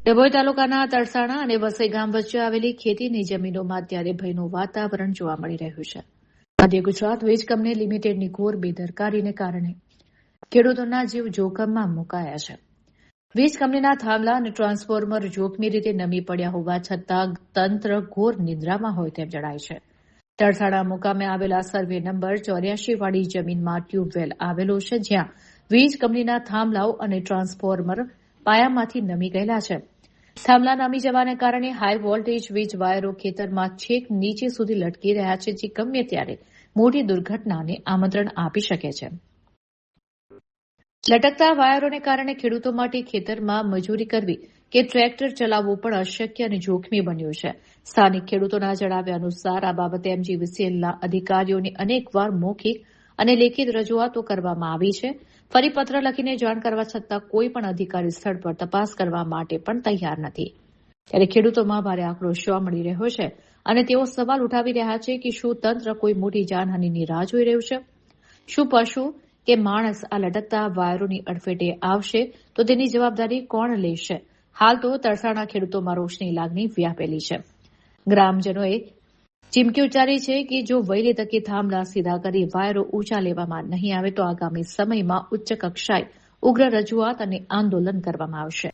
ડભોઈ તાલુકાના તરસાણા અને વસઈ ગામ વચ્ચે આવેલી ખેતીની જમીનોમાં અત્યારે ભયનું વાતાવરણ જોવા મળી રહ્યું છે. મધ્ય ગુજરાત વીજ કંપની લિમિટેડની ઘોર બેદરકારીને કારણે ખેડૂતોના જીવ જોખમમાં મુકાયા છે. વીજ કંપનીના થાંભલા અને ટ્રાન્સફોર્મર જોખમી રીતે નમી પડ્યા હોવા છતાં તંત્ર ઘોર નિદ્રામાં હોય તેમ જણાય છે. તરસાણા મુકામે આવેલા સર્વે નંબર 84 વાળી જમીનમાં ટ્યુબવેલ આવેલો છે, જ્યાં વીજ કંપનીના થાંભલાઓ અને ટ્રાન્સફોર્મર પાયામાંથી નમી ગયેલા છે. થાંભલા નમી જવાને કારણે હાઈ વોલ્ટેજ વીજ વાયરો ખેતરમાં છેક નીચે સુધી લટકી રહ્યા છે, જે ગમે ત્યારે મોટી દુર્ઘટનાને આમંત્રણ આપી શકે છે. લટકતા વાયરોને કારણે ખેડૂતો માટે ખેતરમાં મજૂરી કરવી કે ટ્રેક્ટર ચલાવવું પણ અશક્ય અને જોખમી બન્યું છે. સ્થાનિક ખેડૂતોના જણાવ્યા અનુસાર આ બાબતે MGVCLના અધિકારીઓને અનેકવાર મૌખિક અને લેખિત રજૂઆતો કરવામાં આવી છે. ફરી પત્ર લખીને જાણ કરવા છતાં કોઈ પણ અધિકારી સ્થળ પર તપાસ કરવા માટે પણ તૈયાર નથી. ત્યારે ખેડૂતોમાં ભારે આક્રોશ જોવા મળી રહ્યો છે અને તેઓ સવાલ ઉઠાવી રહ્યા છે કે શું તંત્ર કોઈ મોટી જાનહાનિની રાહ જોઈ રહ્યું છે? શું પશુ કે માણસ આ લટકતા વાયરોની અડફેટે આવશે તો તેની જવાબદારી કોણ લેશે? હાલ તો તરસાણા ખેડૂતોમાં રોષની લાગણી વ્યાપેલી છે. ગ્રામજનોએ ચીમકી ઉચ્ચારી છે કે જો વહેલી તકે થાંભલા સીધા કરી વાયરો ઊંચા લેવામાં નહીં આવે તો આગામી સમયમાં ઉચ્ચ કક્ષાએ ઉગ્ર રજૂઆત અને આંદોલન કરવામાં આવશે.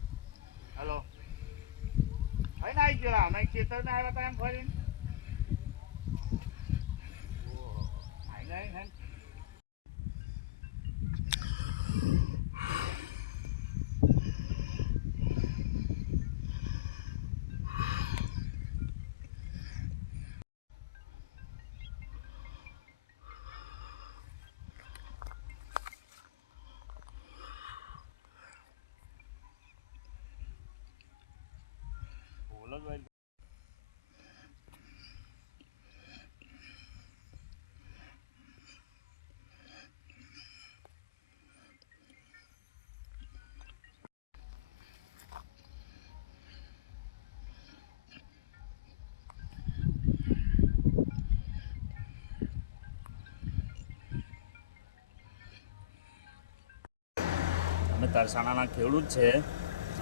અમે તરસાણાના ખેડૂત છે.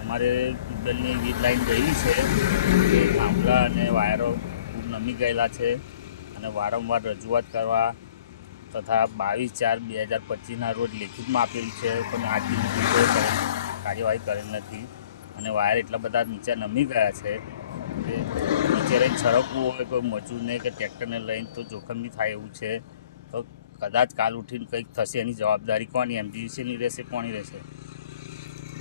અમારે ટ્યુબવેલની વીજ લાઈન ગયેલી છે કે થાંભલા અને વાયરો ખૂબ નમી ગયેલા છે અને વારંવાર રજૂઆત કરવા તથા 22/4/2025ના રોજ લેખિતમાં આપેલ છે, પણ આજની સુધી કોઈ કાર્યવાહી કરેલ નથી અને વાયર એટલા બધા નીચે નમી ગયા છે કે નીચે રહીને છરકવું હોય કોઈ મજૂરને કે ટ્રેક્ટરને લઈને તો જોખમી થાય એવું છે. તો કદાચ કાલ ઉઠીને કંઈક થશે, એની જવાબદારી કોની? MGVCLની રહેશે, કોની રહેશે?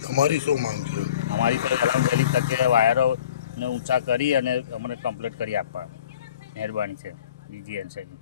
તમારી શું માંગ છે? અમારી તો વહેલી તકે વાયરોને ઊંચા કરી અને અમને કમ્પ્લીટ કરી આપવા મહેરબાની છે. બીજી એનસાઈડ